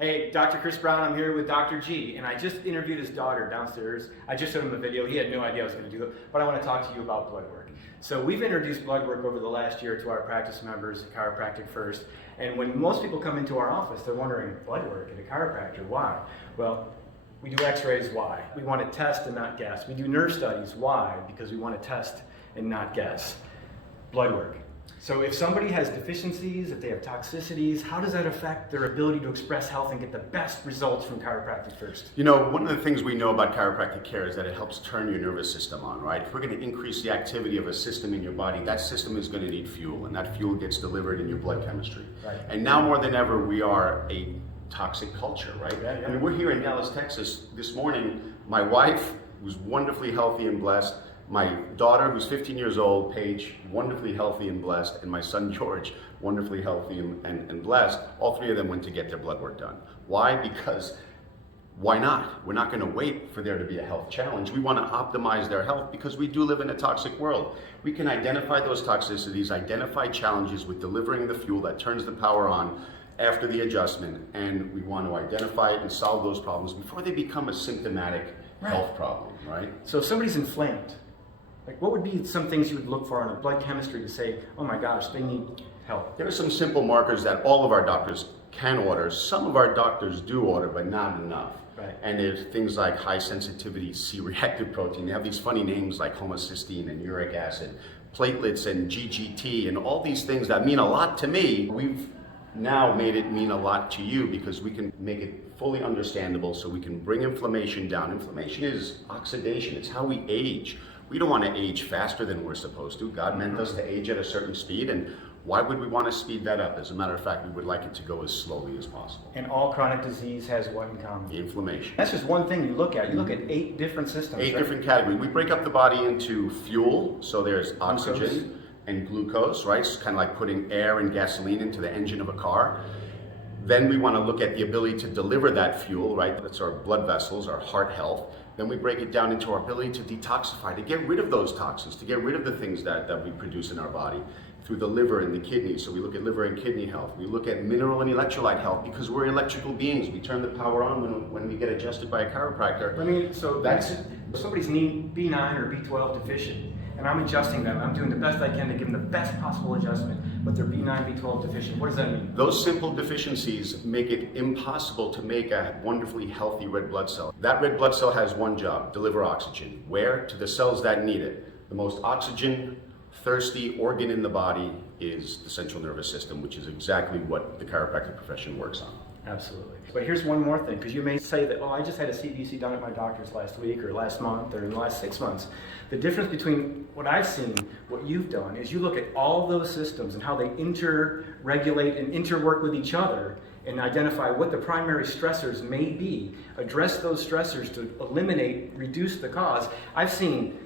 Hey, Dr. Chris Brown, I'm here with Dr. G, and I just interviewed his daughter downstairs. I just showed him a video. He had no idea I was going to do it, but I want to talk to you about blood work. So we've introduced blood work over the last year to our practice members, Chiropractic First, and when most people come into our office, they're wondering, blood work at a chiropractor, why? Well, we do x-rays, why? We want to test and not guess. We do nerve studies, why? Because we want to test and not guess. Blood work. So if somebody has deficiencies, if they have toxicities, how does that affect their ability to express health and get the best results from Chiropractic First? You know, one of the things we know about chiropractic care is that it helps turn your nervous system on, right? If we're going to increase the activity of a system in your body, that system is going to need fuel, and that fuel gets delivered in your blood chemistry. Right. And now more than ever, we are a toxic culture, right? Yeah. I mean, we're here in Dallas, Texas. This morning, my wife was wonderfully healthy and blessed. My daughter, who's 15 years old, Paige, wonderfully healthy and blessed, and my son, George, wonderfully healthy and blessed. All three of them went to get their blood work done. Why? Because why not? We're not going to wait for there to be a health challenge. We want to optimize their health because we do live in a toxic world. We can identify those toxicities, identify challenges with delivering the fuel that turns the power on after the adjustment, and we want to identify it and solve those problems before they become a symptomatic health problem, right? So if somebody's inflamed, like what would be some things you would look for on a blood chemistry to say, oh my gosh, they need help? There are some simple markers that all of our doctors can order. Some of our doctors do order, but not enough. Right. And there's things like high sensitivity C-reactive protein. They have these funny names like homocysteine and uric acid, platelets and GGT, and all these things that mean a lot to me. We've now made it mean a lot to you because we can make it fully understandable so we can bring inflammation down. Inflammation is oxidation. It's how we age. We don't want to age faster than we're supposed to. God meant us to age at a certain speed, and why would we want to speed that up? As a matter of fact, we would like it to go as slowly as possible. And all chronic disease has what in common? The inflammation. That's just one thing you look at. You look at 8 different systems. Eight right? different categories. We break up the body into fuel, so there's oxygen and glucose, right? It's kind of like putting air and gasoline into the engine of a car. Then we want to look at the ability to deliver that fuel, right? That's our blood vessels, our heart health. Then we break it down into our ability to detoxify, to get rid of those toxins, to get rid of the things that we produce in our body through the liver and the kidneys. So we look at liver and kidney health. We look at mineral and electrolyte health because we're electrical beings. We turn the power on when we get adjusted by a chiropractor. I mean, so that's somebody's B9 or B12 deficient, and I'm adjusting them. I'm doing the best I can to give them the best possible adjustment, but they're B9, B12 deficient. What does that mean? Those simple deficiencies make it impossible to make a wonderfully healthy red blood cell. That red blood cell has one job: deliver oxygen. Where? To the cells that need it. The most oxygen-thirsty organ in the body is the central nervous system, which is exactly what the chiropractic profession works on. Absolutely. But here's one more thing, because you may say that, oh, I just had a CBC done at my doctor's last week or last month or in the last 6 months. The difference between what I've seen, what you've done, is you look at all those systems and how they inter-regulate and interwork with each other and identify what the primary stressors may be, address those stressors to eliminate, reduce the cause. I've seen,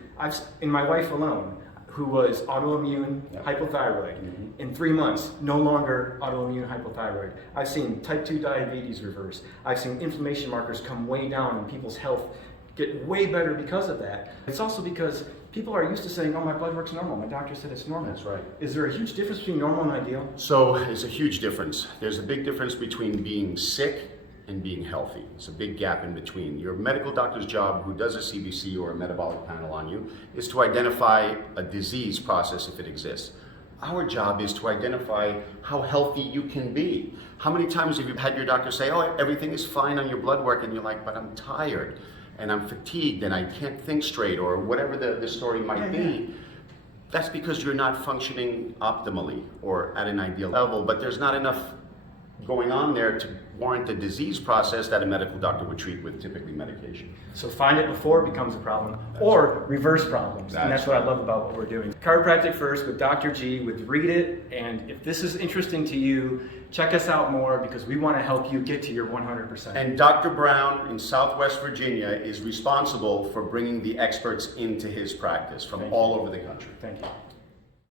in my wife alone, who was autoimmune hypothyroid. In 3 months, no longer autoimmune hypothyroid. I've seen type 2 diabetes reverse. I've seen inflammation markers come way down and people's health get way better because of that. It's also because people are used to saying, oh, my blood work's normal. My doctor said it's normal. That's right. Is there a huge difference between normal and ideal? So there's a huge difference. There's a big difference between being sick and being healthy. It's a big gap in between. Your medical doctor's job, who does a CBC or a metabolic panel on you, is to identify a disease process if it exists. Our job is to identify how healthy you can be. How many times have you had your doctor say, oh, everything is fine on your blood work, and you're like, but I'm tired, and I'm fatigued, and I can't think straight, or whatever the story might be. That's because you're not functioning optimally or at an ideal level, but there's not enough going on there to warrant a disease process that a medical doctor would treat with typically medication. So find it before it becomes a problem, or reverse problems. And that's what I love about what we're doing. Chiropractic First with Dr. G, with Read It, and if this is interesting to you, check us out more because we want to help you get to your 100%. And Dr. Brown in Southwest Virginia is responsible for bringing the experts into his practice from all over the country. Thank you.